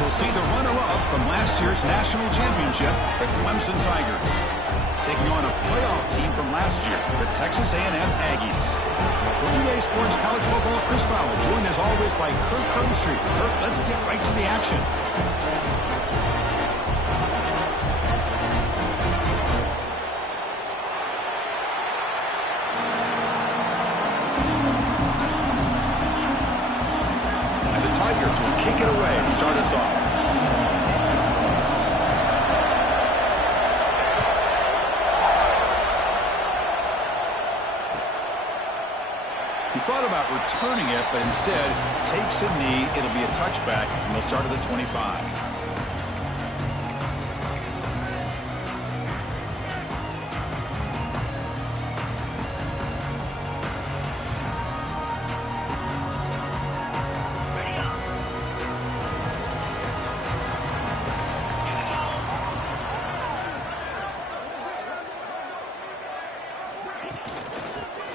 will see the runner-up from last year's national championship, the Clemson Tigers, taking on a playoff team from last year, the Texas A&M Aggies. For EA Sports College Football, Chris Fowler, joined as always by Kirk Herbstreit. Kirk, let's get right to the action. And the Tigers will kick it away to start us off. He thought about returning it, but instead takes a knee. It'll be a touchback, and they'll start at the 25.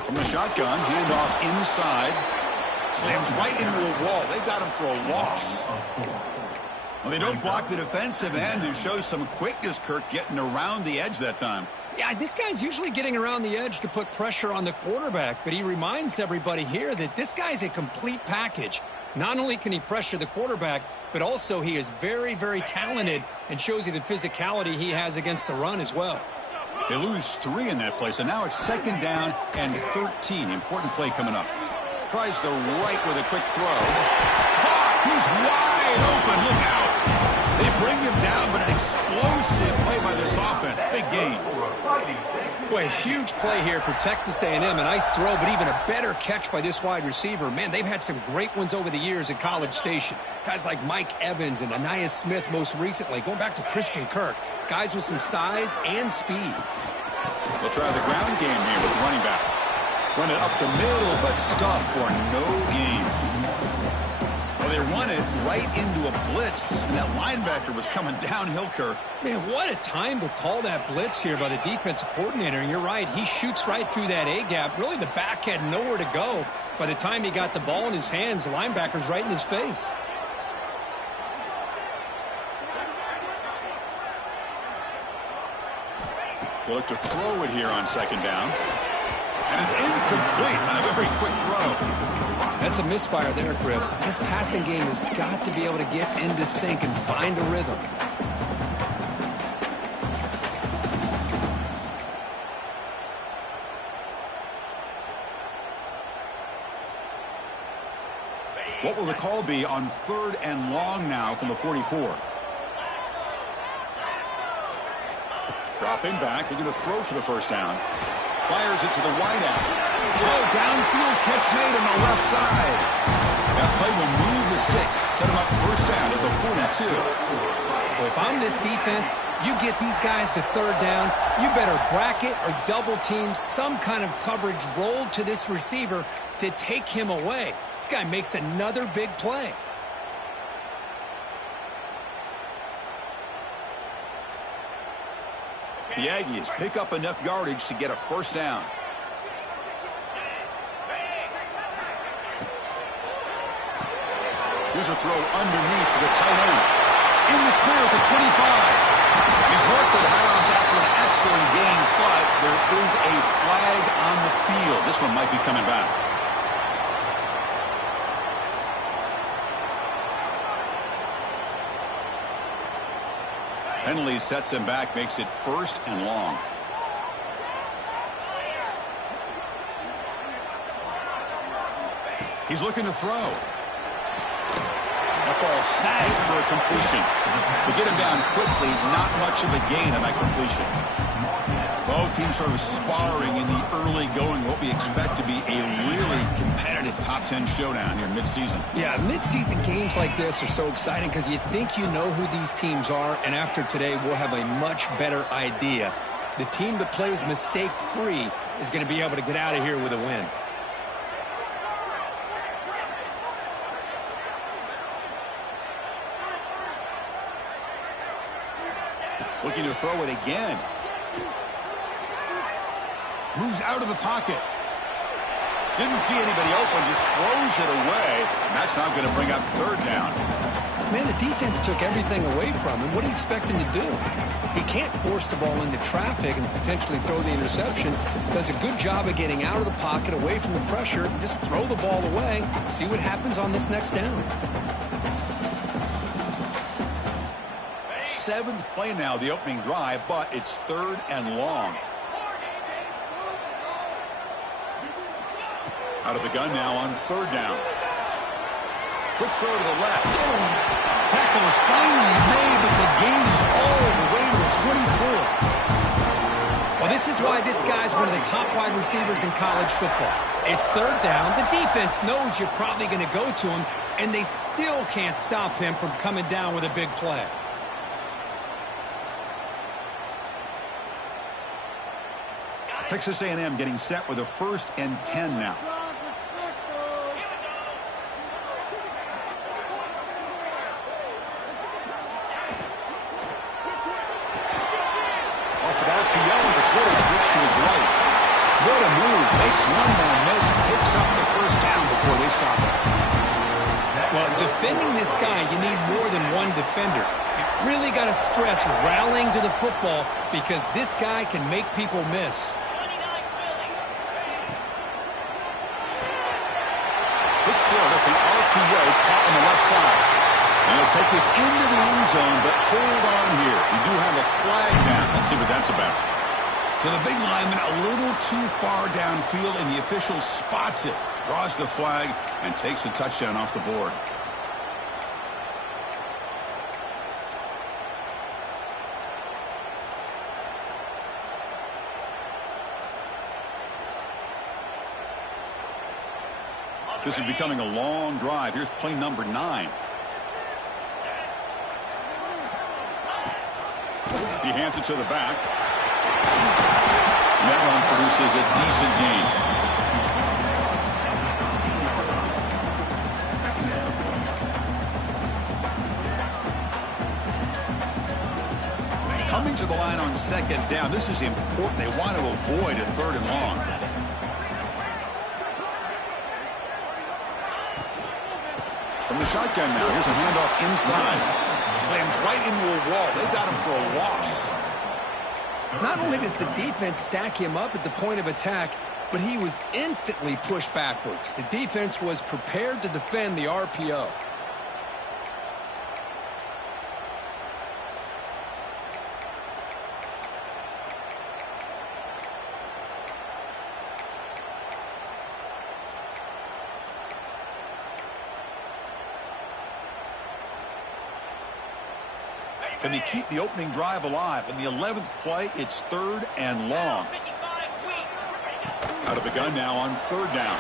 From the shotgun, handoff inside. Slams right into a wall. They've got him for a loss. Well, they don't block the defensive end, who shows some quickness, Kirk, getting around the edge that time. Yeah, this guy's usually getting around the edge to put pressure on the quarterback, but he reminds everybody here that this guy's a complete package. Not only can he pressure the quarterback, but also he is very, very talented and shows you the physicality he has against the run as well. They lose 3 in that play, so now it's second down and 13. Important play coming up. Tries the right with a quick throw. Caught! He's wide open. Look out. They bring him down, but an explosive play by this offense. Big gain. Boy, a huge play here for Texas A&M. A nice throw, but even a better catch by this wide receiver. Man, they've had some great ones over the years at College Station. Guys like Mike Evans and Anais Smith most recently, going back to Christian Kirk. Guys with some size and speed. They'll try the ground game here with the running back. Run it up the middle, but stuffed for no gain. Well, they run it right into a blitz, and that linebacker was coming downhill, Kirk. Man, what a time to call that blitz here by the defensive coordinator. And you're right, he shoots right through that A-gap. Really, the back had nowhere to go. By the time he got the ball in his hands, the linebacker's right in his face. They look to throw it here on second down. And it's incomplete on a very quick throw. That's a misfire there, Chris. This passing game has got to be able to get into sync and find a rhythm. What will the call be on 3rd and long now from the 44? Dropping back, looking to throw for the first down. Fires it to the wideout. Oh, downfield catch made on the left side. That play will move the sticks. Set him up first down at the 42. Well, if I'm this defense, you get these guys to 3rd down, you better bracket or double team some kind of coverage rolled to this receiver to take him away. This guy makes another big play. The Aggies pick up enough yardage to get a first down. Here's a throw underneath to the tight end. In the clear at the 25. He's worked it out after an excellent game, but there is a flag on the field. This one might be coming back. Penalty sets him back, makes it 1st and long. He's looking to throw. That ball snagged for a completion. They get him down quickly, not much of a gain on that completion. Both teams sort of sparring in the early going, what we expect to be a really competitive top 10 showdown here mid-season. Yeah, mid-season games like this are so exciting because you think you know who these teams are, and after today we'll have a much better idea. The team that plays mistake-free is going to be able to get out of here with a win. Looking to throw it again. Moves out of the pocket. Didn't see anybody open, just throws it away. And that's not going to bring up third down. Man, the defense took everything away from him. What do you expect him to do? He can't force the ball into traffic and potentially throw the interception. Does a good job of getting out of the pocket, away from the pressure, and just throw the ball away. See what happens on this next down. 7th play now, the opening drive, but it's 3rd and long. Out of the gun now on 3rd down. Quick throw to the left. Tackle is finally made, but the gain is all the way to the 24. Well, this is why this guy's one of the top wide receivers in college football. It's 3rd down. The defense knows you're probably going to go to him, and they still can't stop him from coming down with a big play. Texas A&M getting set with a 1st and 10 now. To his right. What a move. Makes one man miss, picks up the 1st down before they stop it. Well, defending this guy, you need more than one defender. You really got to stress rallying to the football because this guy can make people miss. Quick throw. That's an RPO caught on the left side. And he'll take this into the end zone, but hold on here. We do have a flag down. Let's see what that's about. So the big lineman a little too far downfield, and the official spots it, draws the flag, and takes the touchdown off the board. This is becoming a long drive. Here's play number 9. He hands it to the back. And that run produces a decent gain. Coming to the line on 2nd down. This is important. They want to avoid a 3rd and long. From the shotgun now. Here's a handoff inside. Slams right into a wall. They've got him for a loss. Not only does the defense stack him up at the point of attack, but he was instantly pushed backwards. The defense was prepared to defend the RPO. Can they keep the opening drive alive? In the 11th play, it's 3rd and long. Out of the gun now on 3rd down.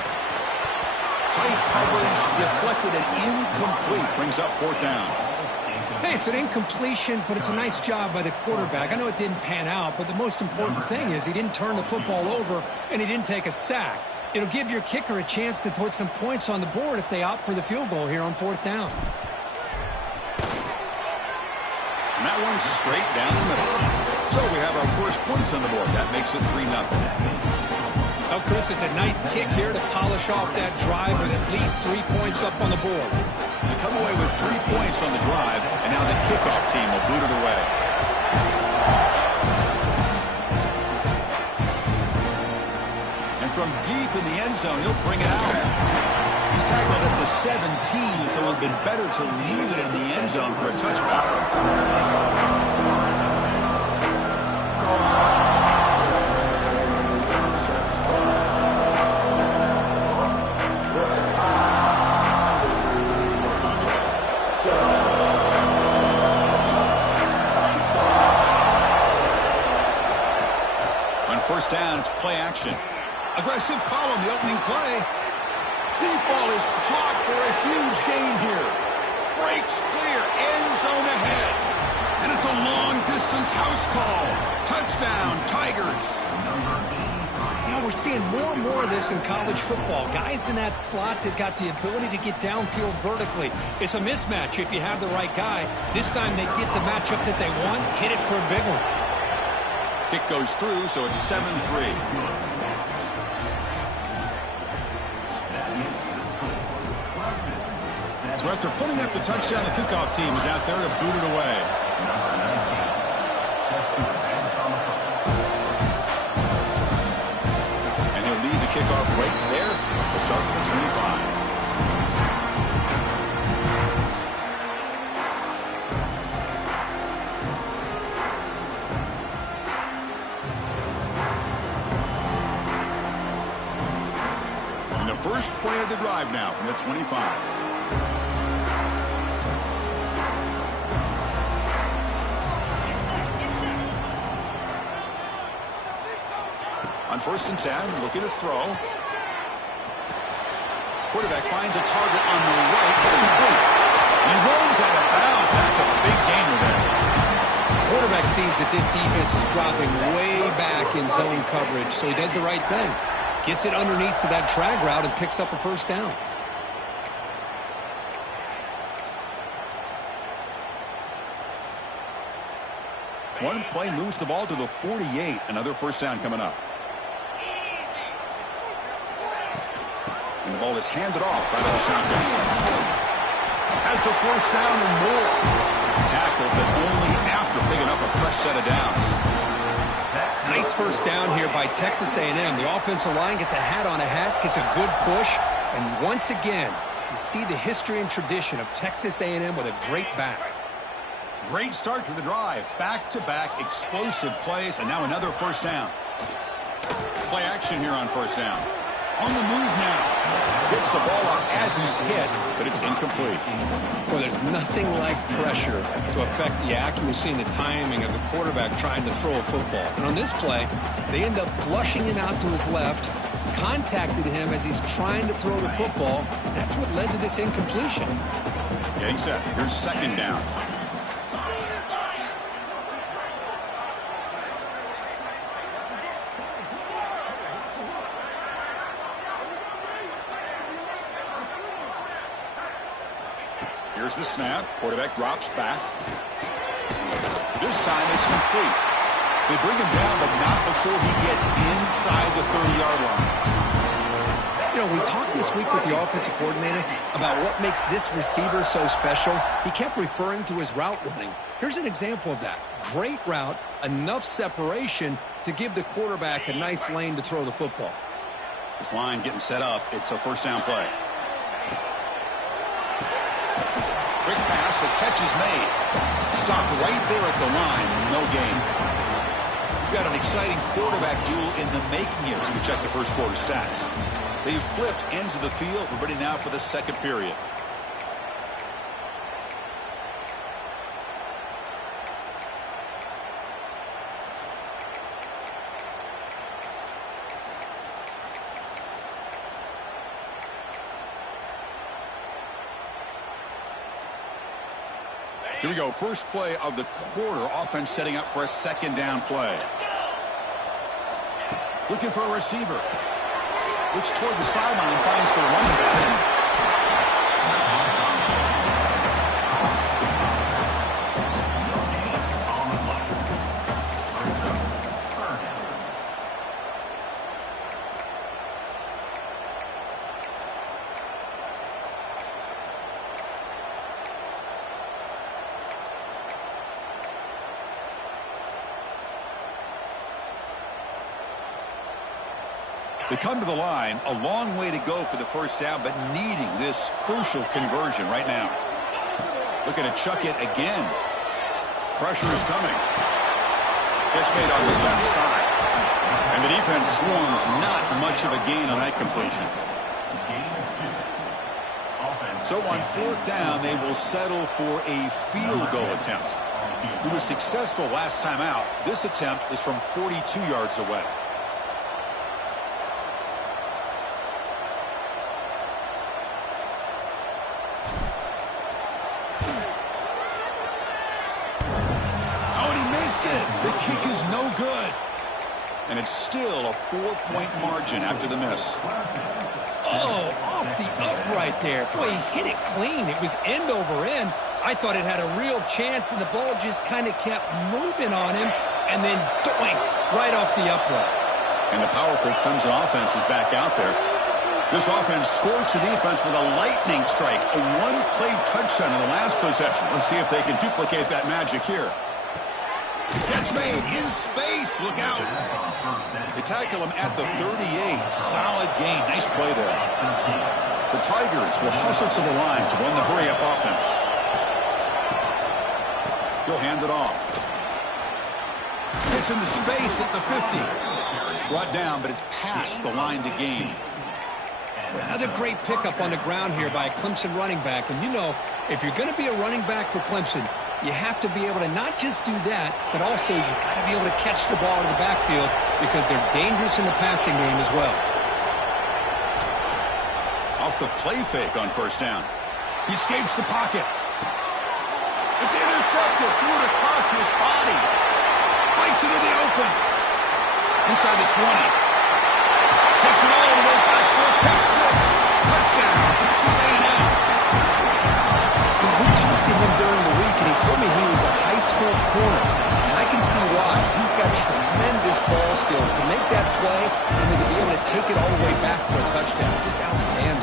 Tight coverage, deflected and incomplete. Brings up 4th down. Hey, it's an incompletion, but it's a nice job by the quarterback. I know it didn't pan out, but the most important thing is he didn't turn the football over and he didn't take a sack. It'll give your kicker a chance to put some points on the board if they opt for the field goal here on 4th down. And that one's straight down the middle. So we have our first points on the board. That makes it 3-0. Oh, Chris, it's a nice kick here to polish off that drive with at least 3 points up on the board. They come away with 3 points on the drive, and now the kickoff team will boot it away. And from deep in the end zone, he'll bring it out. He's tackled at the 17, so it would have been better to leave it in the end zone for a touchback. On 1st down, it's play action. Aggressive call on the opening play. Deep ball is caught for a huge gain here. Breaks clear, end zone ahead. And it's a long-distance house call. Touchdown, Tigers. You know, we're seeing more and more of this in college football. Guys in that slot that got the ability to get downfield vertically. It's a mismatch if you have the right guy. This time they get the matchup that they want, hit it for a big one. Kick goes through, so it's 7-3. So after putting up the touchdown, the kickoff team is out there to boot it away. And he'll lead the kickoff right there. We'll start from the 25. First play of the drive now from the 25. On 1st and 10, looking to throw. Quarterback finds a target on the right. It's complete. He rolls out of bounds. That's a big gainer there. Quarterback sees that this defense is dropping way back in zone coverage, so he does the right thing. Gets it underneath to that drag route and picks up a first down. One play moves the ball to the 48. Another first down coming up. And the ball is handed off out of the shotgun. Has the first down and more. Tackled, but only after picking up a fresh set of downs. Nice first down here by Texas A&M. The offensive line gets a hat on a hat, gets a good push, and once again, you see the history and tradition of Texas A&M with a great back. Great start to the drive. Back-to-back explosive plays, and now another first down. Play action here on first down. On the move now. Gets the ball off as he's hit, but it's incomplete. Well, there's nothing like pressure to affect the accuracy and the timing of the quarterback trying to throw a football. And on this play, they end up flushing him out to his left, contacted him as he's trying to throw the football. That's what led to this incompletion. Getting set. Here's second down. Here's the snap. Quarterback drops back. This time it's complete. They bring him down, but not before he gets inside the 30-yard line. You know, we talked this week with the offensive coordinator about what makes this receiver so special. He kept referring to his route running. Here's an example of that. Great route, enough separation to give the quarterback a nice lane to throw the football. This line getting set up. It's a first down play. Quick pass, the catch is made. Stopped right there at the line, no gain. We've got an exciting quarterback duel in the making here as we check the first quarter stats. They've flipped ends of the field. We're ready now for the second period. Here we go. First play of the quarter. Offense setting up for a second down play. Looking for a receiver. Looks toward the sideline. Finds the running back. They come to the line, a long way to go for the first down, but needing this crucial conversion right now. Looking to chuck it again. Pressure is coming. Catch made on the left side. And the defense swarms, not much of a gain on that completion. So on fourth down, they will settle for a field goal attempt. He was successful last time out. This attempt is from 42 yards away. The kick is no good. And it's still a 4-point margin after the miss. Oh, off the upright there. Boy, he hit it clean. It was end over end. I thought it had a real chance, and the ball just kind of kept moving on him, and then doink, right off the upright. And the powerful Clemson offense is back out there. This offense scorched the defense with a lightning strike. A one-play touchdown in the last possession. Let's see if they can duplicate that magic here. Catch made in space. Look out. They tackle him at the 38. Solid gain. Nice play there. The Tigers will hustle to the line to run the hurry-up offense. He'll hand it off. Gets into space at the 50. Brought down, but it's past the line to gain. Another great pickup on the ground here by a Clemson running back. And you know, if you're going to be a running back for Clemson, you have to be able to not just do that, but also you've got to be able to catch the ball in the backfield because they're dangerous in the passing game as well. Off the play fake on first down. He escapes the pocket. It's intercepted. Threw it across his body. Breaks into the open. Inside the 20. Takes it all the way back for a pick six. Touchdown, Texas A&M. We talked to him during the week, and he told me he was a high school corner. And I can see why. He's got tremendous ball skills to make that play and then to be able to take it all the way back for a touchdown. Just outstanding.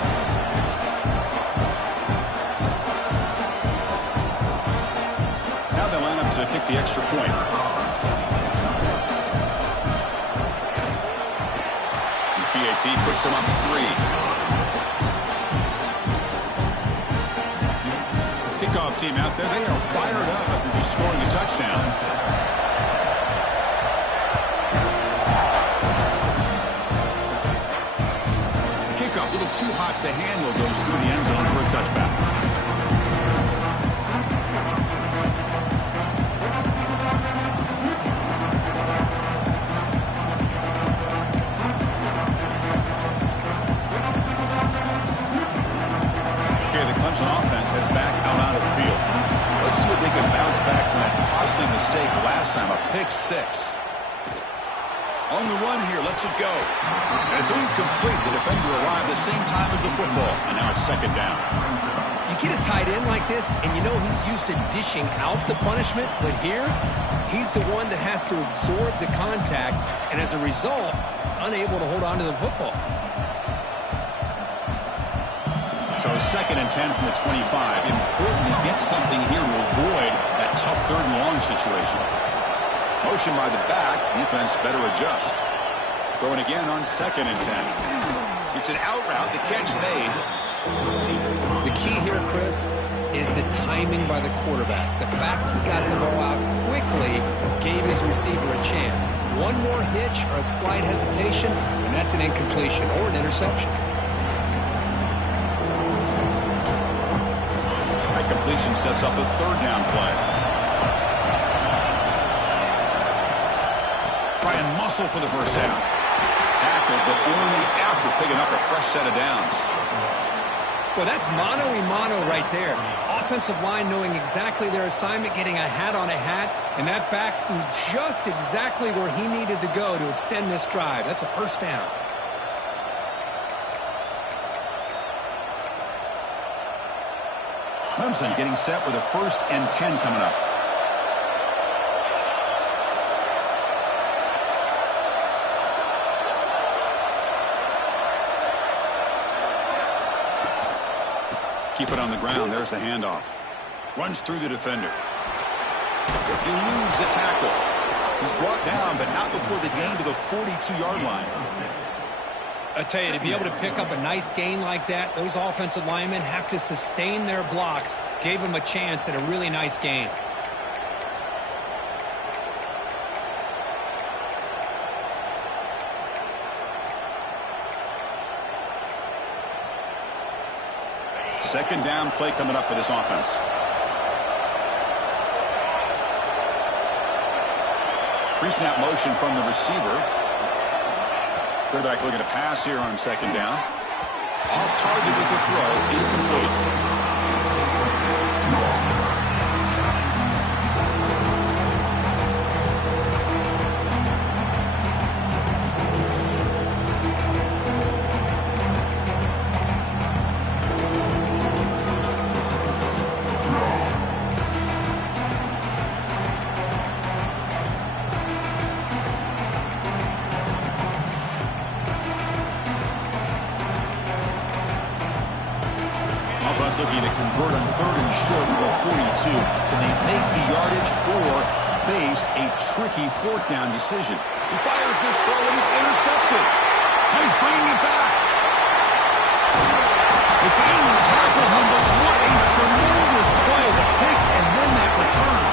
Now they line up to kick the extra point. PAT picks him up 3. Kickoff team out there, they are fired up after just scoring a touchdown. Kickoff, a little too hot to handle, goes through the end zone for a touchback. Offense heads back out onto the field. Let's see if they can bounce back from that costly mistake last time, a pick six. On the run here, lets it go. And it's incomplete. The defender arrived the same time as the football, and now it's second down. You get a tight end like this, and you know he's used to dishing out the punishment, but here, he's the one that has to absorb the contact, and as a result, he's unable to hold on to the football. So second and 10 from the 25. Important to get something here to avoid that tough third and long situation. Motion by the back. Defense better adjust. Throwing again on second and 10. It's an out route. The catch made. The key here, Chris, is the timing by the quarterback. The fact he got the ball out quickly gave his receiver a chance. One more hitch or a slight hesitation, and that's an incompletion or an interception. Completion sets up a third down play. Try and muscle for the first down. Tackled, but only after picking up a fresh set of downs. Well, that's mano-a-mano right there. Offensive line knowing exactly their assignment, getting a hat on a hat, and that back threw just exactly where he needed to go to extend this drive. That's a first down. Clemson getting set with a 1st and 10 coming up. Keep it on the ground. There's the handoff. Runs through the defender. Eludes a tackle. He's brought down, but not before the gain to the 42-yard line. I tell you, to be able to pick up a nice gain like that, those offensive linemen have to sustain their blocks. Gave them a chance at a really nice gain. Second down play coming up for this offense. Pre-snap motion from the receiver. Quarterback looking to pass here on second down. Off target with the throw, incomplete. offense looking to convert on 3rd and short from a 42. Can they make the yardage or face a tricky 4th down decision? He fires this throw and it's intercepted. He's bringing it back. They finally tackle him, but what a tremendous play. The pick and then that return.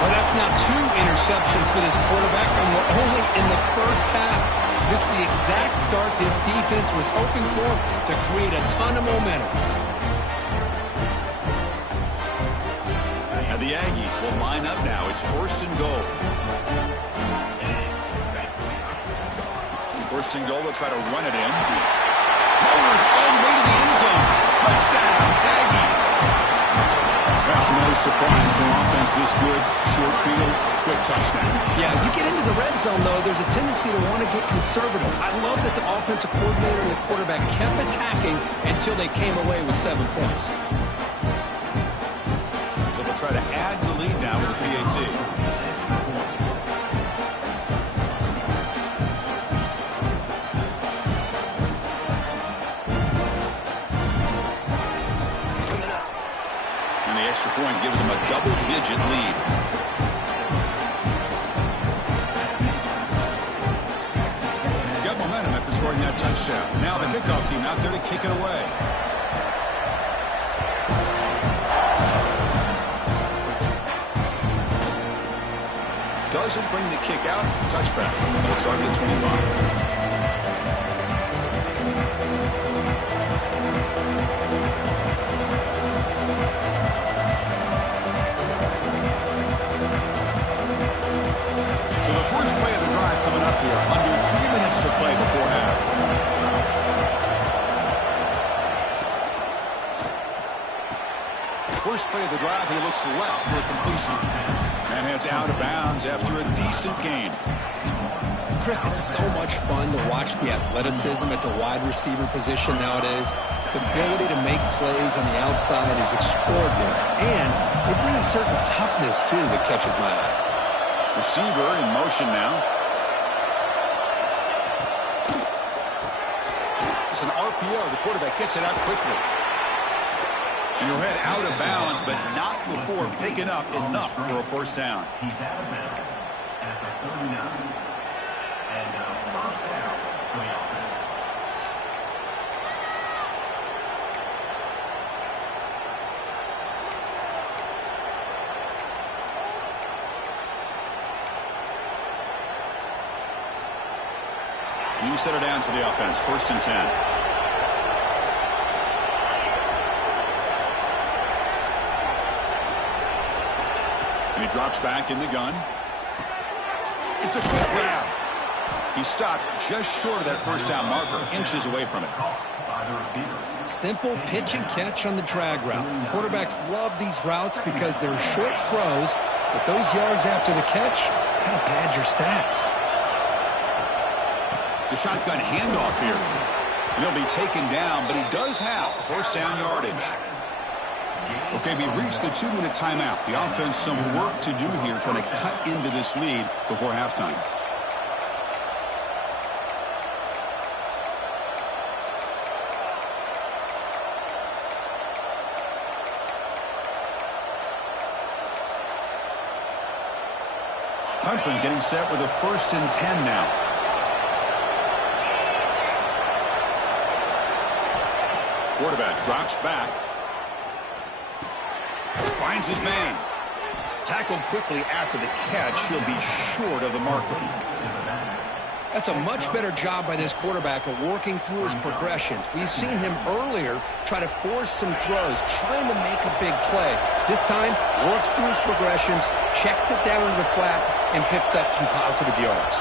Well, that's now 2 interceptions for this quarterback, and we're only in the first half. This is the exact start this defense was hoping for to create a ton of momentum. And the Aggies will line up now. It's 1st and goal. 1st and goal, they'll try to run it in. Mowers all the way to the end zone. Touchdown, Aggies. Well, no surprise from offense this good. Short field, quick touchdown. Yeah, you get into the red zone, though, there's a tendency to want to get conservative. I love that the offensive coordinator and the quarterback kept attacking until they came away with 7 points. So they'll try to add the lead now with the PAT. Extra point gives them a double-digit lead. Got momentum after scoring that touchdown. Now the kickoff team out there to kick it away. Doesn't bring the kick out. Touchback. They'll start at the 25. So the first play of the drive coming up here. Under 3 minutes to play before half. First play of the drive, he looks left for a completion. And heads out of bounds after a decent gain. Chris, it's so much fun to watch the athleticism at the wide receiver position nowadays. The ability to make plays on the outside is extraordinary. And they bring a certain toughness, too, that catches my eye. Receiver in motion now. It's an RPO. The quarterback gets it out quickly. And he'll head out of bounds, but not before picking up enough for a 1st down. He's out of bounds after 39. And 1st down for the offense. New set of downs for the offense. 1st and 10. And he drops back in the gun. It's a quick grab. He stopped just short of that 1st down marker, inches away from it. Simple pitch and catch on the drag route. Quarterbacks love these routes because they're short throws, but those yards after the catch kind of pad your stats. The shotgun handoff here. And he'll be taken down, but he does have 1st down yardage. Okay, we reached the 2-minute timeout. The offense some work to do here trying to cut into this lead before halftime. Hudson getting set with a 1st and 10 now. Quarterback drops back. Finds his man. Tackled quickly after the catch. He'll be short of the marker. That's a much better job by this quarterback of working through his progressions. We've seen him earlier try to force some throws, trying to make a big play. This time, works through his progressions, checks it down into the flat, and picks up some positive yards.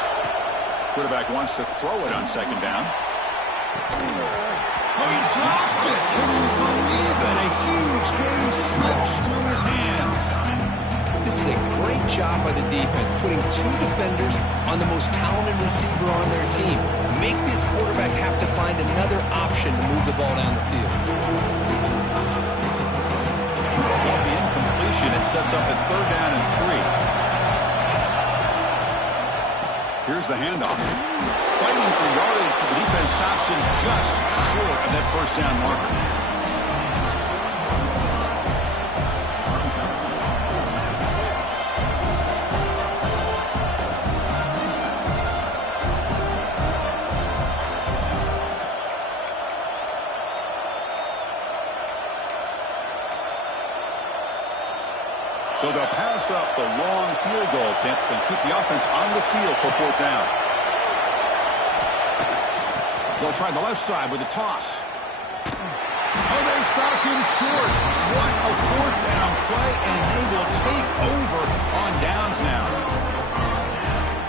Quarterback wants to throw it on 2nd down. Oh, he dropped it. Can you believe it? A huge gain slips through his hands. This is a great job by the defense, putting 2 defenders on the most talented receiver on their team. Make this quarterback have to find another option to move the ball down the field. Well, the incompletion, it sets up a 3rd down and 3. Here's the handoff. Fighting for yardage, but the defense stops him just short of that 1st down marker. So they'll pass up the long field goal attempt and keep the offense on the field for 4th down. They'll try the left side with a toss. Oh, they've stopped him short. What a 4th down play, and they will take over on downs now.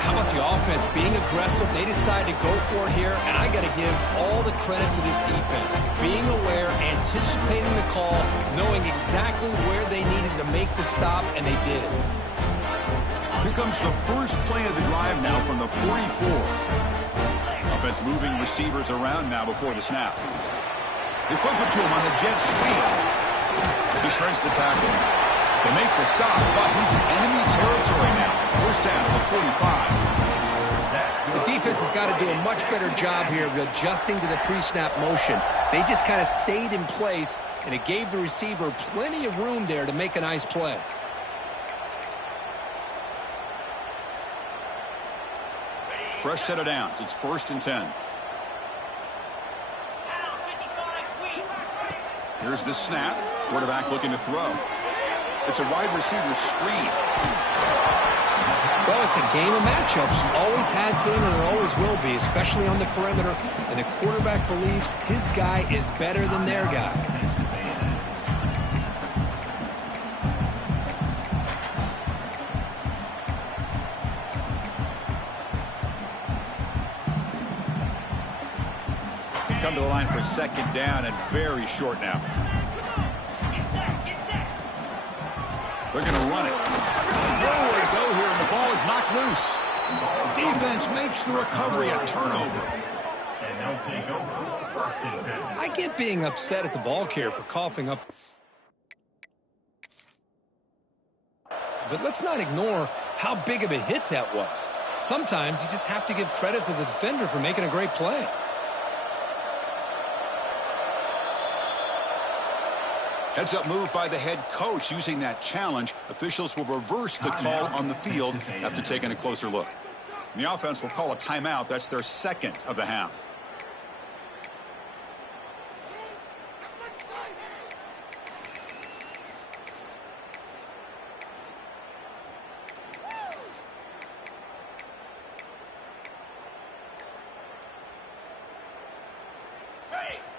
How about the offense being aggressive? They decided to go for it here, and I got to give all the credit to this defense. Being aware, anticipating the call, knowing exactly where they needed to make the stop, and they did. Here comes the first play of the drive now from the 44. Offense moving receivers around now before the snap. They flip it to him on the jet sweep. He shreds the tackle. They make the stop, but he's in enemy territory now. 1st down at the 45. The defense has got to do a much better job here of adjusting to the pre-snap motion. They just kind of stayed in place, and it gave the receiver plenty of room there to make a nice play. Fresh set of downs. It's 1st and 10. Here's the snap. Quarterback looking to throw. It's a wide receiver screen. Well, it's a game of matchups. Always has been and it always will be, especially on the perimeter. And the quarterback believes his guy is better than their guy. Come to the line for 2nd down and very short now. They're going to run it. Nowhere to go here, and the ball is knocked loose. Defense makes the recovery a turnover. And they'll take over 1st and 10. I get being upset at the ball carrier for coughing up. But let's not ignore how big of a hit that was. Sometimes you just have to give credit to the defender for making a great play. Heads up move by the head coach using that challenge. Officials will reverse the call on the field after taking a closer look. And the offense will call a timeout. That's their 2nd of the half.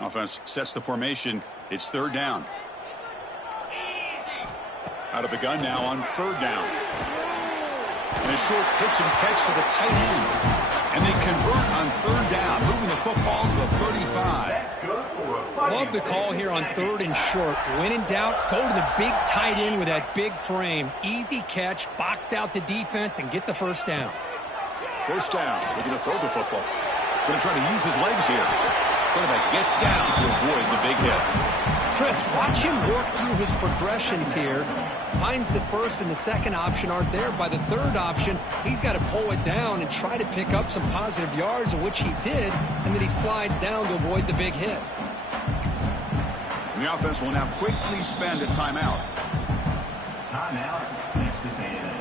Offense sets the formation. It's 3rd down. Out of the gun now on 3rd down. And a short pitch and catch to the tight end. And they convert on 3rd down, moving the football to the 35. Love the call here on 3rd and short. When in doubt, go to the big tight end with that big frame. Easy catch, box out the defense, and get the 1st down. 1st down, looking to throw the football. Going to try to use his legs here. Quarterback gets down to avoid the big hit. Chris, watch him work through his progressions here. Finds the 1st and the 2nd option aren't there. By the 3rd option, he's got to pull it down and try to pick up some positive yards, of which he did, and then he slides down to avoid the big hit. And the offense will now quickly spend a timeout. Timeout, Texas A&M.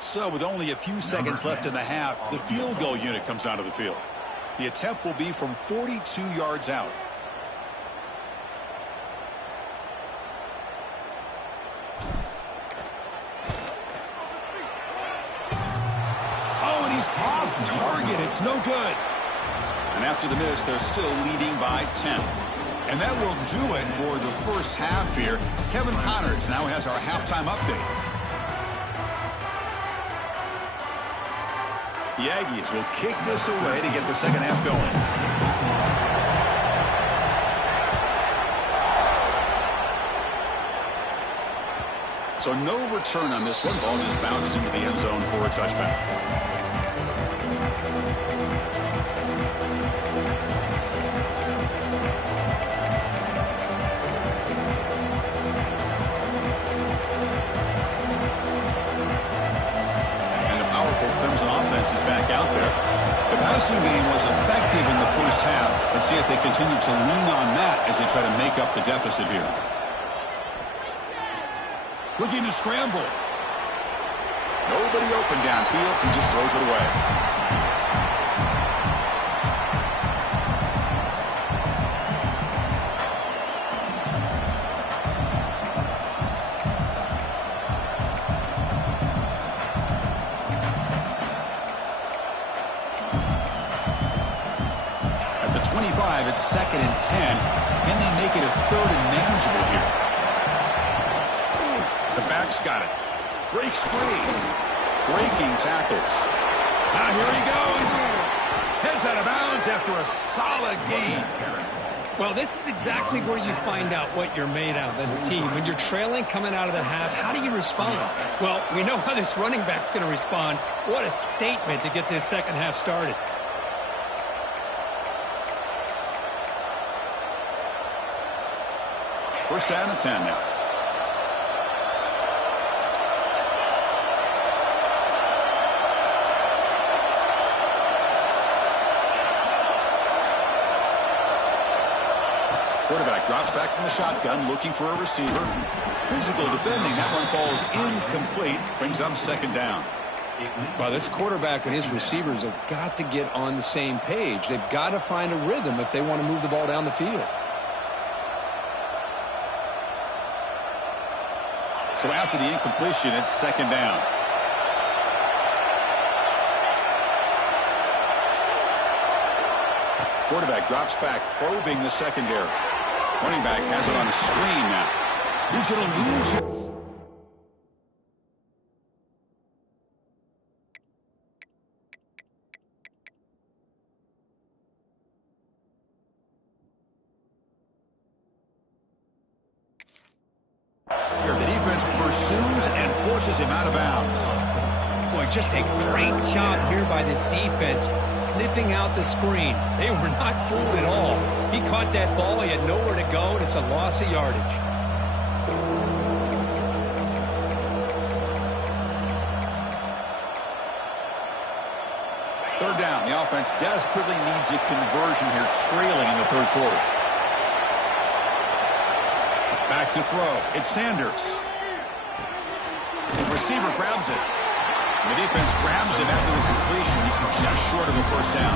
So with only a few seconds left in the half, the field goal unit comes onto the field. The attempt will be from 42 yards out. Oh, and he's off target. It's no good. And after the miss, they're still leading by 10. And that will do it for the 1st half here. Kevin Connors now has our halftime update. The Aggies will kick this away to get the 2nd half going. So no return on this one. Ball just bounces into the end zone for a touchback. Clemson offense is back out there. The passing game was effective in the 1st half. Let's see if they continue to lean on that as they try to make up the deficit here. Looking to scramble. Nobody open downfield. He just throws it away. At the 25, it's 2nd and 10. Can they make it a 3rd and manageable here? The back's got it. Breaks free. Breaking tackles. Now here he goes. Heads out of bounds after a solid gain. Well, this is exactly where you find out what you're made of as a team. When you're trailing coming out of the half, how do you respond? Well, we know how this running back's going to respond. What a statement to get this second half started. First down and 10 now. Quarterback drops back from the shotgun, looking for a receiver. Physical defending. That one falls incomplete. Brings up 2nd down. Well, this quarterback and his receivers have got to get on the same page. They've got to find a rhythm if they want to move the ball down the field. So after the incompletion, it's 2nd down. Quarterback drops back, probing the secondary. Running back has it on a screen now. Who's going to lose here? The defense pursues and forces him out of bounds. Boy, just a great job here by this defense, sniffing out the screen. They were not fooled at all. He caught that ball, he had nowhere to go, and it's a loss of yardage. Third down. The offense desperately needs a conversion here, trailing in the 3rd quarter. Back to throw. It's Sanders. The receiver grabs it. The defense grabs him after the completion. He's just short of a first down.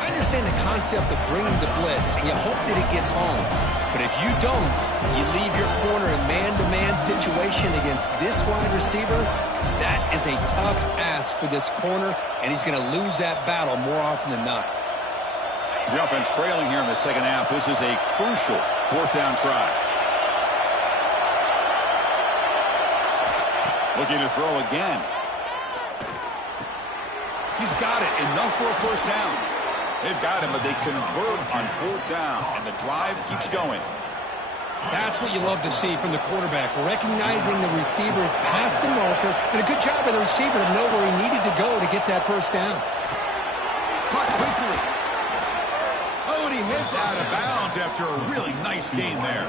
I understand the concept of bringing the blitz, and you hope that it gets home. But if you don't, you leave your corner in man-to-man situation against this wide receiver. That is a tough ask for this corner, and he's going to lose that battle more often than not. The offense trailing here in the second half. This is a crucial 4th down try. Looking to throw again. He's got it. Enough for a first down. They've got him, but they convert on 4th down, and the drive keeps going. That's what you love to see from the quarterback, recognizing the receivers past the marker, and a good job by the receiver to know where he needed to go to get that first down. Caught quickly. Oh, and he heads out of bounds after a really nice gain there.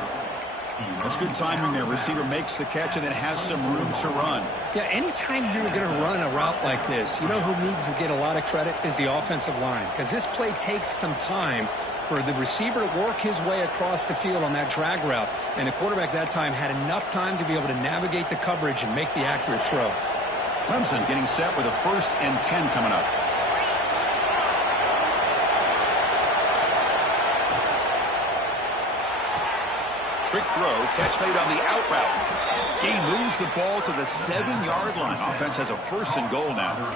That's good timing there. Receiver makes the catch and then has some room to run. Yeah, anytime you're going to run a route like this, you know who needs to get a lot of credit is the offensive line, because this play takes some time for the receiver to work his way across the field on that drag route, and the quarterback that time had enough time to be able to navigate the coverage and make the accurate throw. Clemson getting set with a 1st and 10 coming up. Quick throw, catch made on the out route. He moves the ball to the 7-yard line. Offense has a 1st and goal now.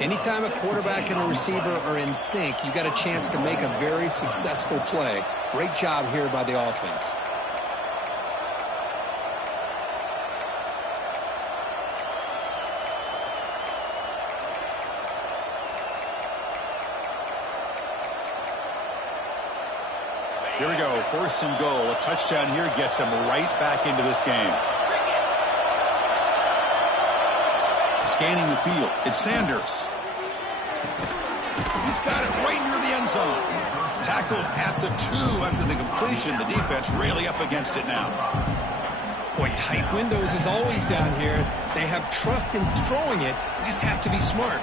Anytime a quarterback and a receiver are in sync, you got a chance to make a very successful play. Great job here by the offense. Here we go, 1st and goal. A touchdown here gets him right back into this game. Scanning the field, it's Sanders. He's got it right near the end zone. Tackled at the 2 after the completion. The defense really up against it now. Boy, tight windows is always down here. They have trust in throwing it. You just have to be smart.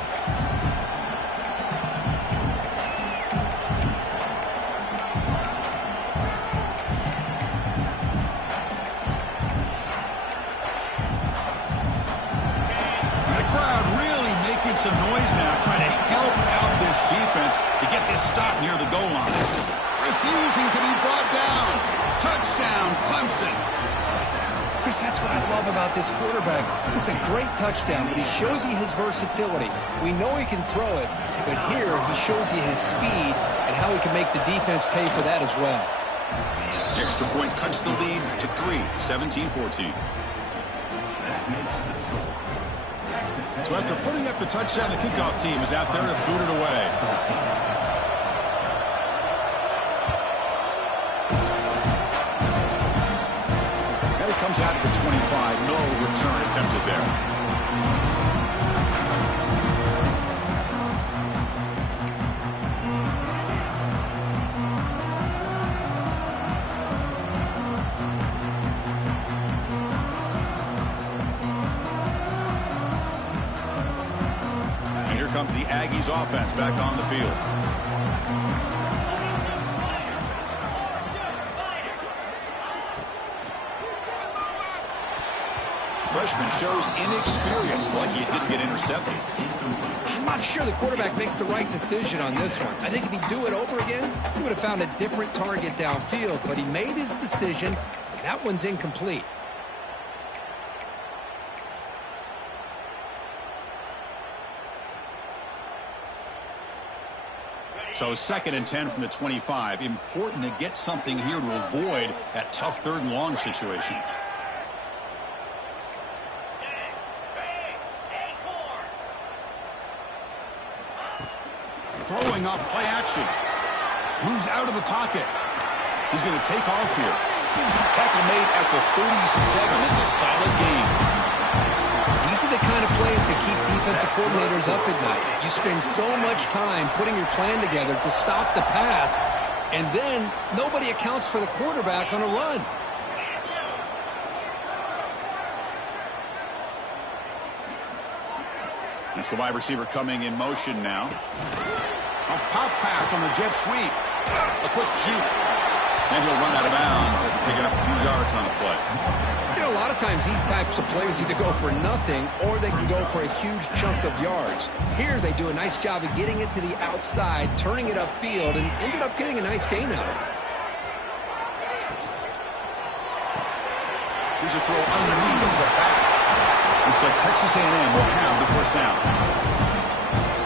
trying to help out this defense to get this stop near the goal line. Refusing to be brought down. Touchdown, Clemson. Chris, that's what I love about this quarterback. It's a great touchdown, but he shows you his versatility. We know he can throw it, but here he shows you his speed and how he can make the defense pay for that as well. The extra point cuts the lead to 3, 17-14. So after putting up the touchdown, the kickoff team is out there to boot it away. Comes out at the 25. No return attempted there. And here comes the Aggies offense back on the field. Freshman shows inexperience, like he didn't get intercepted. I'm not sure the quarterback makes the right decision on this one. I think if he'd do it over again, he would have found a different target downfield, but he made his decision. That one's incomplete. So 2nd and 10 from the 25. Important to get something here to avoid that tough 3rd and long situation. Throwing up, play action. Moves out of the pocket. He's going to take off here. Tackle made at the 37. It's a solid game. These are the kind of plays that keep defensive coordinators up at night. You spend so much time putting your plan together to stop the pass, and then nobody accounts for the quarterback on a run. It's the wide receiver coming in motion now. A pop pass on the jet sweep. A quick juke. And he'll run out of bounds after picking up a few yards on the play. You know, a lot of times these types of plays either go for nothing or they can go for a huge chunk of yards. Here they do a nice job of getting it to the outside, turning it upfield, and ended up getting a nice gain out of it. Here's a throw underneath to the back. Looks like Texas A&M will have the first down.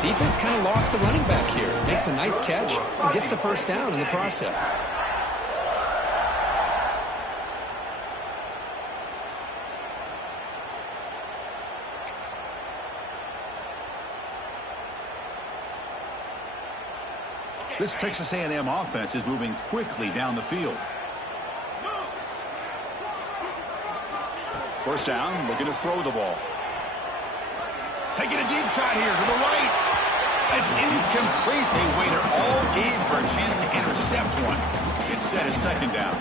Defense kind of lost a running back here. Makes a nice catch and gets the first down in the process. This Texas A&M offense is moving quickly down the field. First down, looking to throw the ball. Taking a deep shot here to the right. It's incomplete. They waited all game for a chance to intercept one. Instead, it's 2nd down.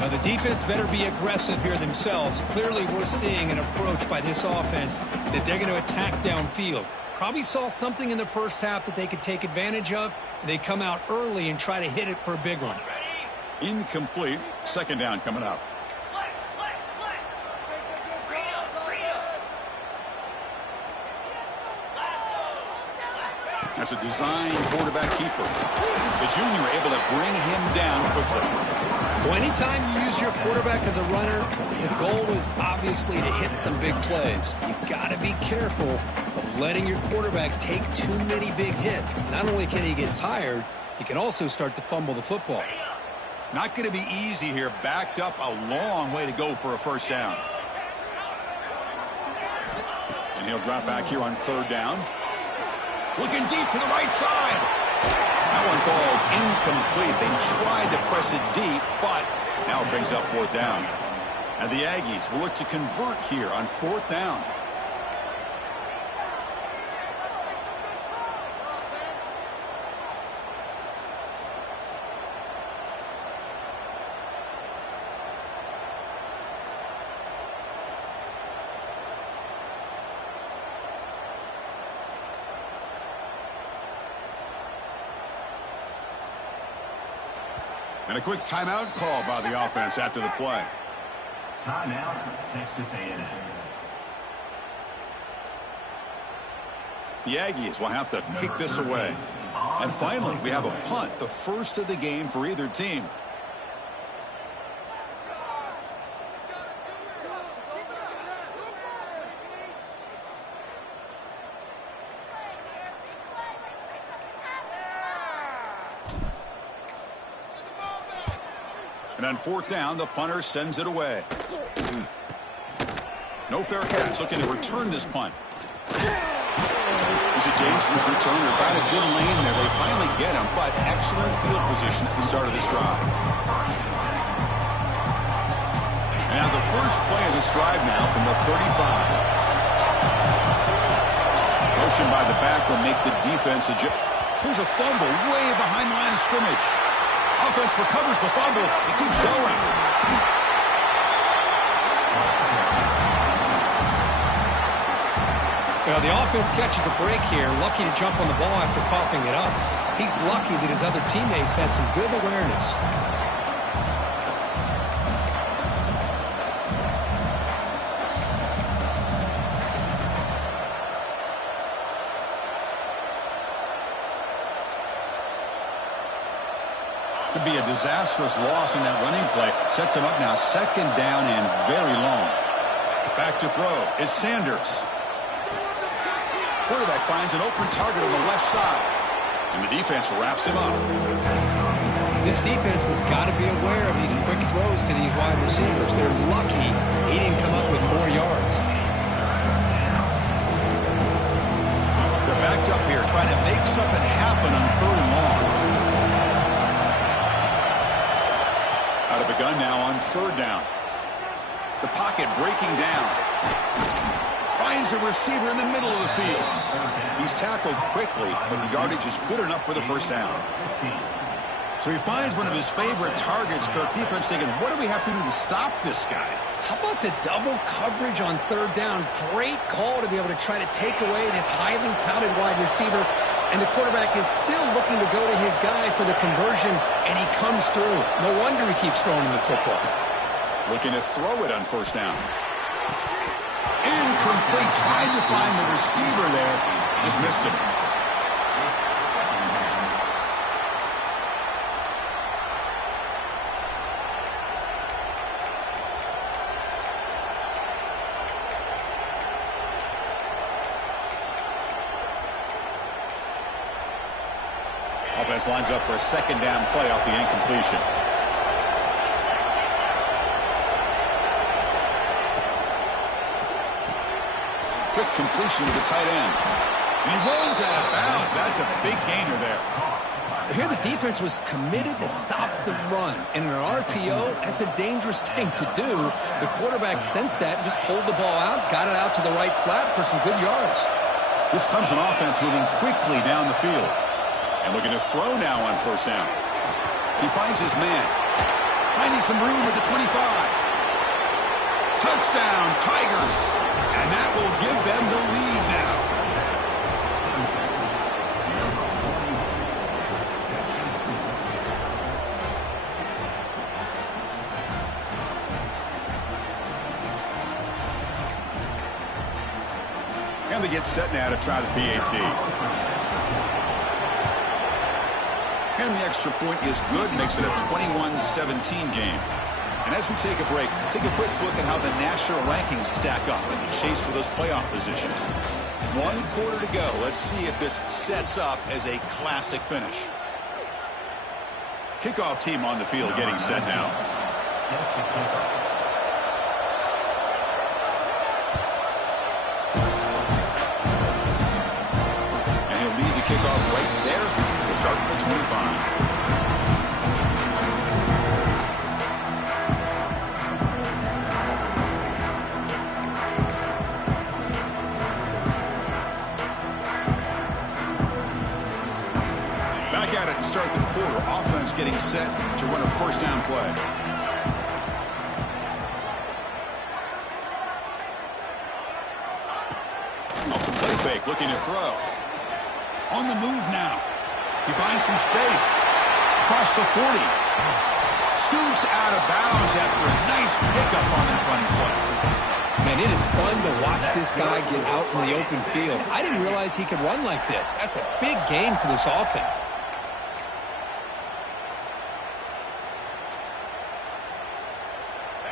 Now, the defense better be aggressive here themselves. Clearly, we're seeing an approach by this offense that they're going to attack downfield. Probably saw something in the first half that they could take advantage of. They come out early and try to hit it for a big one. Incomplete. 2nd down coming up. That's a designed quarterback keeper. The junior able to bring him down quickly. Well, anytime you use your quarterback as a runner, the goal is obviously to hit some big plays. You've got to be careful of letting your quarterback take too many big hits. Not only can he get tired, he can also start to fumble the football. Not going to be easy here. Backed up a long way to go for a first down. And he'll drop back here on 3rd down. Looking deep to the right side. That one falls incomplete. They tried to press it deep, but now it brings up 4th down. And the Aggies will look to convert here on 4th down. And a quick timeout call by the offense after the play. Timeout, Texas A&M. The Aggies will have to kick this away. And finally, we have a punt, the first of the game for either team. And on fourth down, the punter sends it away. No fair catch, looking to return this punt. It's a dangerous returner. Found a good lane there. They finally get him, but excellent field position at the start of this drive. And now the first play of this drive now from the 35. Motion by the back will make the defense adjust. Here's a fumble way behind the line of scrimmage. Offense recovers the fumble. It keeps going. Well, the offense catches a break here. Lucky to jump on the ball after coughing it up. He's lucky that his other teammates had some good awareness. Could be a disastrous loss in that running play. Sets him up now, second down and very long. Back to throw. It's Sanders. Quarterback finds an open target on the left side. And the defense wraps him up. This defense has got to be aware of these quick throws to these wide receivers. They're lucky he didn't come up with more yards. They're backed up here trying to make something happen on third and long. Out of the gun now on third down. The pocket breaking down. Finds a receiver in the middle of the field. He's tackled quickly, but the yardage is good enough for the first down. So he finds one of his favorite targets. Kirk, defense thinking, what do we have to do to stop this guy? How about the double coverage on third down? Great call to be able to try to take away this highly touted wide receiver. And the quarterback is still looking to go to his guy for the conversion, and he comes through. No wonder he keeps throwing him the football. Looking to throw it on first down. Incomplete. Tried to find the receiver there. Just missed him. Offense lines up for a second down play off the incompletion. Quick completion to the tight end. And he rolls out of bounds. That's a big gainer there. Here the defense was committed to stop the run. And in an RPO, that's a dangerous thing to do. The quarterback sensed that and just pulled the ball out, got it out to the right flat for some good yards. This comes an offense moving quickly down the field. And looking to throw now on first down. He finds his man. Finding some room at the 25. Touchdown, Tigers. And that will give them the lead now. And they get set now to try the PAT. And the extra point is good, makes it a 21-17 game. And as we take a break, take a quick look at how the national rankings stack up in the chase for those playoff positions. 1 quarter to go. Let's see if this sets up as a classic finish. Kickoff team on the field getting set now. And he'll lead the kickoff right there. We'll start at the 25. Back at it to start the quarter. Offense getting set to run a first down play. Off the play fake, looking to throw. On the move now. He finds some space. Across the 40. Scoots out of bounds after a nice pickup on that running play. Man, It is fun to watch this guy get out in the open field. I didn't realize he could run like this. That's a big gain for this offense.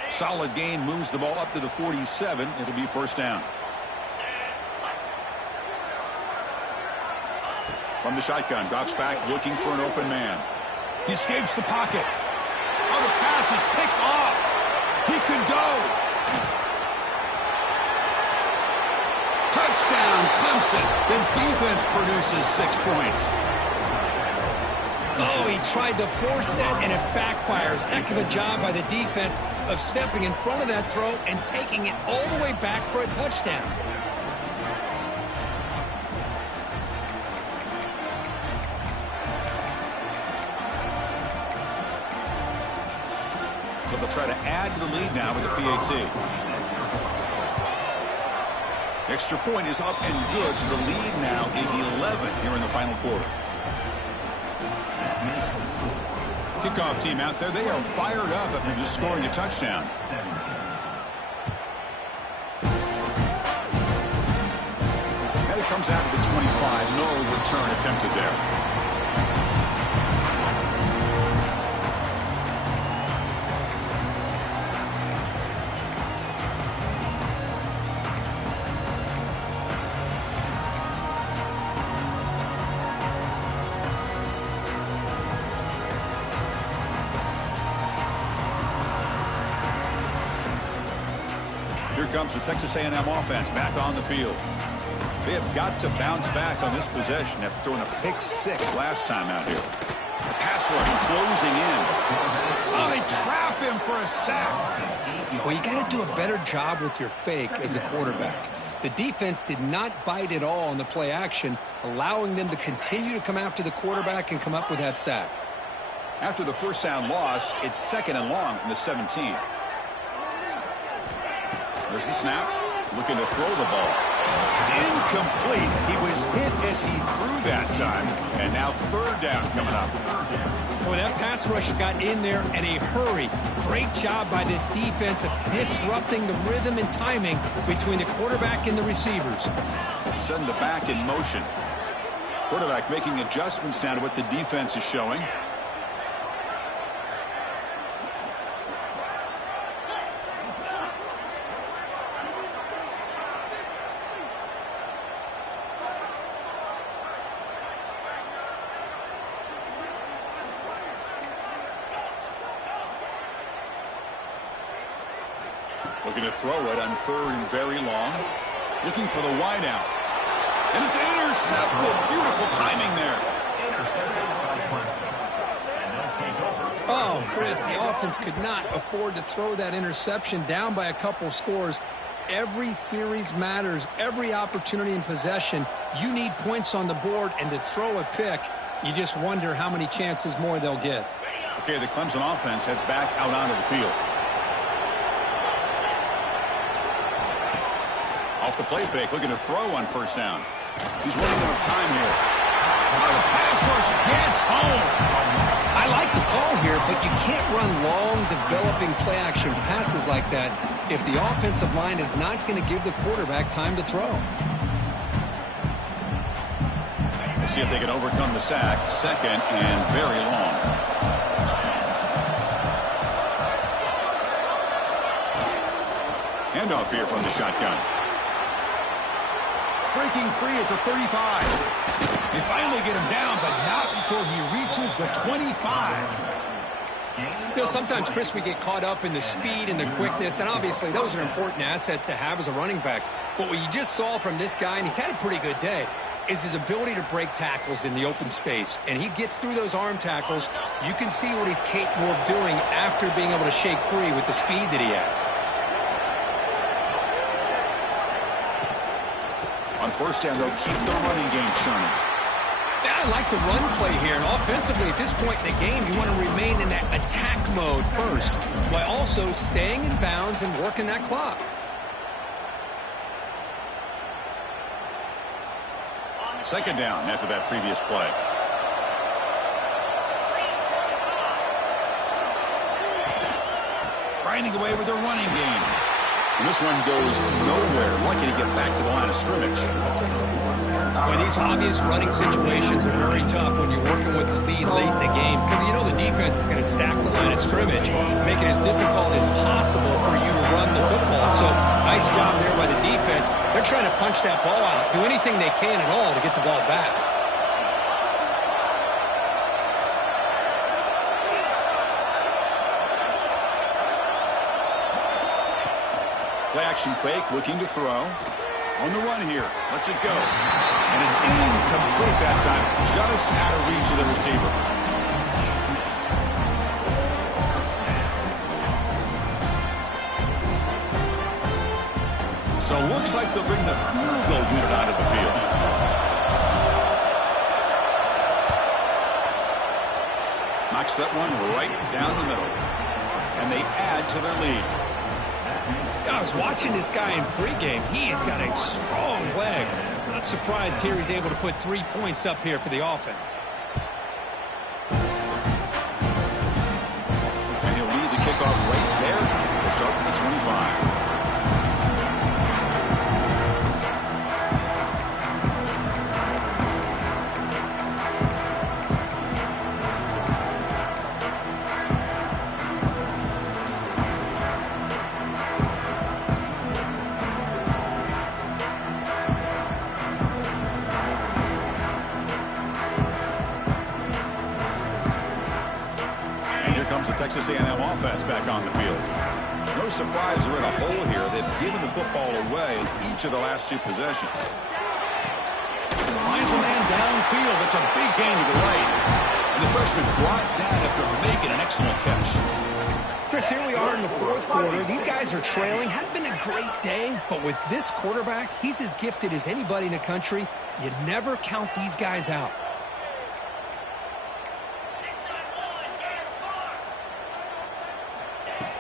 Solid gain, moves the ball up to the 47. It'll be first down. From the shotgun, drops back, looking for an open man. He escapes the pocket. Oh, the pass is picked off. He could go. Touchdown, Clemson. The defense produces 6 points. Oh, he tried to force that, and it backfires. Heck of a job by the defense of stepping in front of that throw and taking it all the way back for a touchdown. But they'll try to add to the lead now with the PAT. Extra point is up and good, so the lead now is 11 here in the final quarter. Kickoff team out there, they are fired up after just scoring a touchdown. And it comes out to the 25. No return attempted there. Here comes the Texas A&M offense back on the field. They have got to bounce back on this possession after throwing a pick 6 last time out here. The pass rush closing in. Oh, they trap him for a sack. Well, you got to do a better job with your fake as the quarterback. The defense did not bite at all on the play action, allowing them to continue to come after the quarterback and come up with that sack. After the first down loss, it's 2nd and long from the 17. There's the snap. Looking to throw the ball. It's incomplete. He was hit as he threw that time. And now 3rd down coming up. Boy, that pass rush got in there in a hurry. Great job by this defense of disrupting the rhythm and timing between the quarterback and the receivers. Send the back in motion. Quarterback making adjustments down to what the defense is showing. Looking to throw it on 3rd and very long. Looking for the wideout. And it's intercepted. Beautiful timing there. Oh, Chris, the offense could not afford to throw that interception down by a couple scores. Every series matters. Every opportunity in possession, you need points on the board, and to throw a pick, you just wonder how many chances more they'll get. Okay, the Clemson offense heads back out onto the field. Off the play fake, looking to throw on 1st down. He's running out of time here. Oh, the pass rush gets home. I like the call here, but you can't run long, developing play-action passes like that if the offensive line is not going to give the quarterback time to throw. We'll see if they can overcome the sack. 2nd and very long. Handoff here from the shotgun. Breaking free at the 35. They finally get him down, but not before he reaches the 25. You know, sometimes, Chris, we get caught up in the speed and the quickness, and obviously those are important assets to have as a running back. But what you just saw from this guy, and he's had a pretty good day, is his ability to break tackles in the open space. And he gets through those arm tackles. You can see what he's capable of doing after being able to shake free with the speed that he has. On 1st down, they'll keep the running game churning. Yeah, I like the run play here. And offensively, at this point in the game, you want to remain in that attack mode first, while also staying in bounds and working that clock. Second down after that previous play. Grinding away with their running game. And this one goes nowhere. Lucky to get back to the line of scrimmage. Boy, these obvious running situations are very tough when you're working with the lead late in the game because you know the defense is going to stack the line of scrimmage, make it as difficult as possible for you to run the football. So nice job there by the defense. They're trying to punch that ball out, do anything they can at all to get the ball back. Play action fake, looking to throw. On the run here, lets it go. And it's incomplete that time, just out of reach of the receiver. So looks like they'll bring the field goal unit onto the field. Knocks that one right down the middle. And they add to their lead. I was watching this guy in pregame. He has got a strong leg. Not surprised here he's able to put 3 points up here for the offense. And he'll lead the kickoff right there. We'll start with the 25. The Texas A&M offense back on the field. No surprise they're in a hole here. They've given the football away in each of the last 2 possessions. Finds a man downfield. That's a big gain to the right. And the freshman brought down after making an excellent catch. Chris, here we are in the 4th quarter. These guys are trailing. Hadn't been a great day, but with this quarterback, he's as gifted as anybody in the country. You never count these guys out.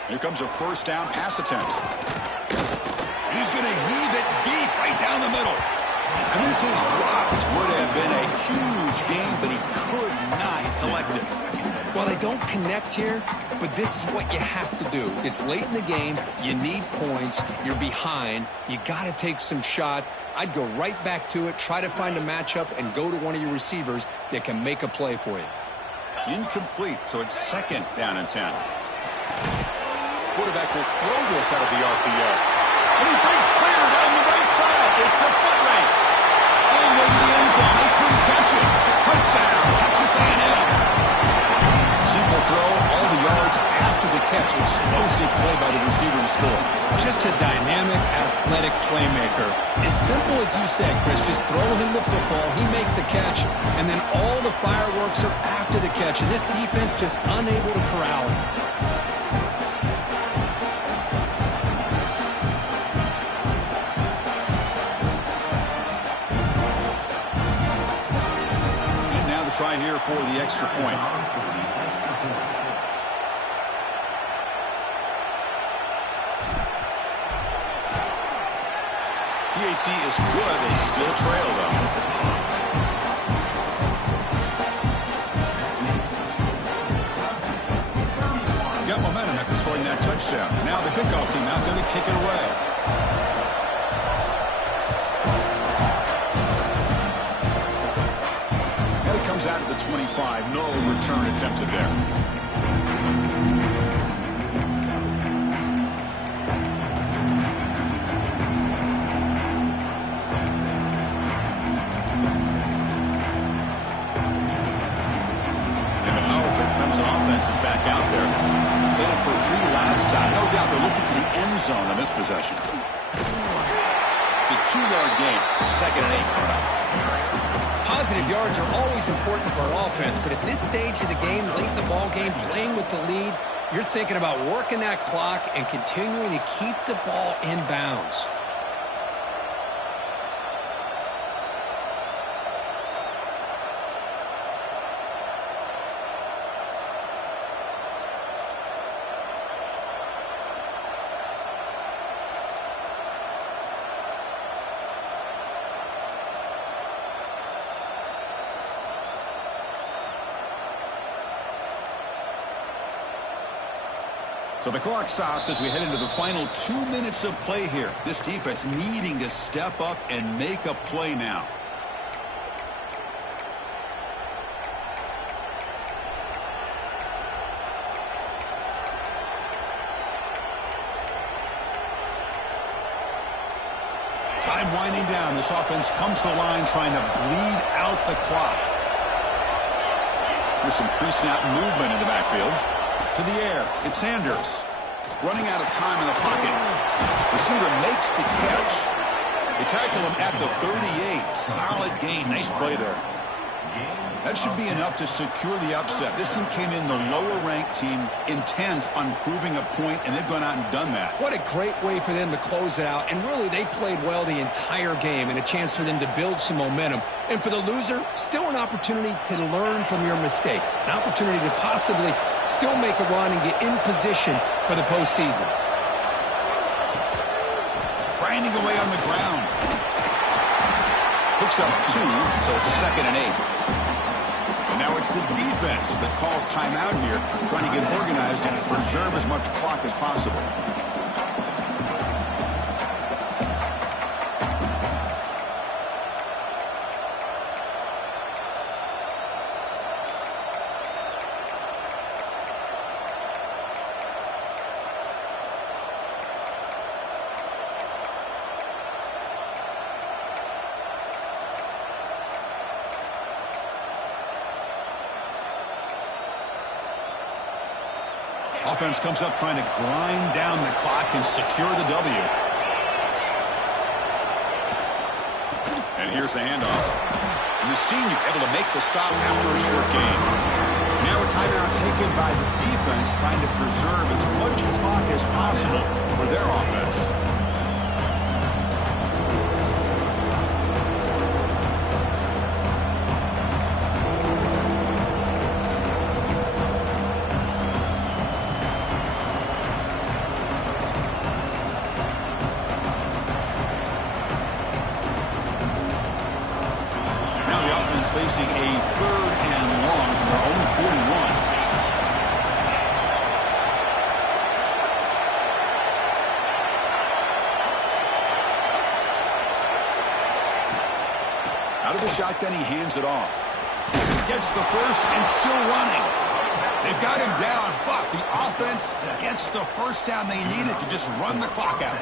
Here comes a first down pass attempt. He's going to heave it deep right down the middle. And this is dropped. Would have been a huge game, but he could not collect it. Well, they don't connect here, but this is what you have to do. It's late in the game. You need points. You're behind. You got to take some shots. I'd go right back to it, try to find a matchup, and go to one of your receivers that can make a play for you. Incomplete, so it's 2nd down and 10. Quarterback will throw this out of the RPO. And he breaks clear down the right side. It's a foot race. All the way to the end zone. They couldn't catch it. Touchdown, Texas A&M. Simple throw, all the yards after the catch. Explosive play by the receiver to score. Just a dynamic, athletic playmaker. As simple as you said, Chris, just throw him the football. He makes a catch, and then all the fireworks are after the catch. And this defense just unable to corral him. Try here for the extra point. PAT is good. They still trail, though. Got momentum after scoring that touchdown. Now the kickoff team out there to kick it away. Comes out of the 25. No return attempted there. And the powerful Clemson offense is back out there. Settled for 3 last time. No doubt they're looking for the end zone on this possession. It's a 2-yard gain. 2nd and 8 coming up. Positive yards are always important for an offense, but at this stage of the game, late in the ball game, playing with the lead, you're thinking about working that clock and continuing to keep the ball in bounds. So the clock stops as we head into the final 2 minutes of play here. This defense needing to step up and make a play now. Time winding down. This offense comes to the line trying to bleed out the clock. There's some pre-snap movement in the backfield. To the air, it's Sanders. Running out of time in the pocket. Receiver makes the catch. They tackle him at the 38. Solid gain. Nice play there. That should be enough to secure the upset. This team came in the lower-ranked team intent on proving a point, and they've gone out and done that. What a great way for them to close it out. And really, they played well the entire game and a chance for them to build some momentum. And for the loser, still an opportunity to learn from your mistakes. An opportunity to possibly still make a run and get in position for the postseason. Grinding away on the ground. Picks up 2, so it's 2nd and 8. And now it's the defense that calls timeout here, trying to get organized and preserve as much clock as possible. Offense comes up trying to grind down the clock and secure the W. And here's the handoff. And the senior able to make the stop after a short gain. Now a timeout taken by the defense trying to preserve as much clock as possible for their offense. Facing a 3rd and long from their own 41. Out of the shotgun, he hands it off. Gets the first and still running. They've got him down, but the offense gets the first down they needed to just run the clock out.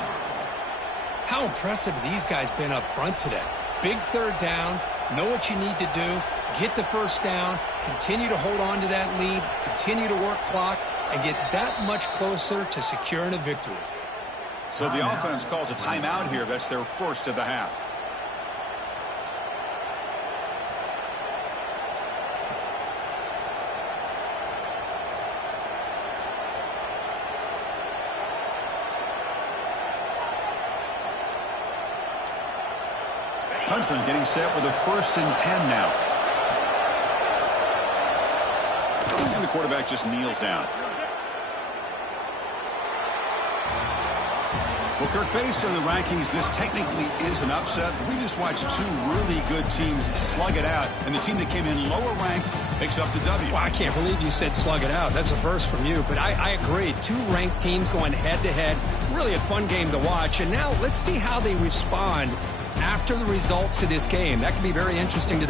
How impressive these guys been up front today. Big 3rd down. Know what you need to do, get the first down, continue to hold on to that lead, continue to work clock, and get that much closer to securing a victory. So the offense calls a timeout here. That's their first of the half. Clemson getting set with a 1st and 10 now. And the quarterback just kneels down. Well, Kirk, based on the rankings, this technically is an upset. We just watched 2 really good teams slug it out, and the team that came in lower ranked picks up the W. Well, I can't believe you said slug it out. That's a first from you, but I agree. 2 ranked teams going head-to-head. Really a fun game to watch, and now let's see how they respond after the results of this game. That could be very interesting to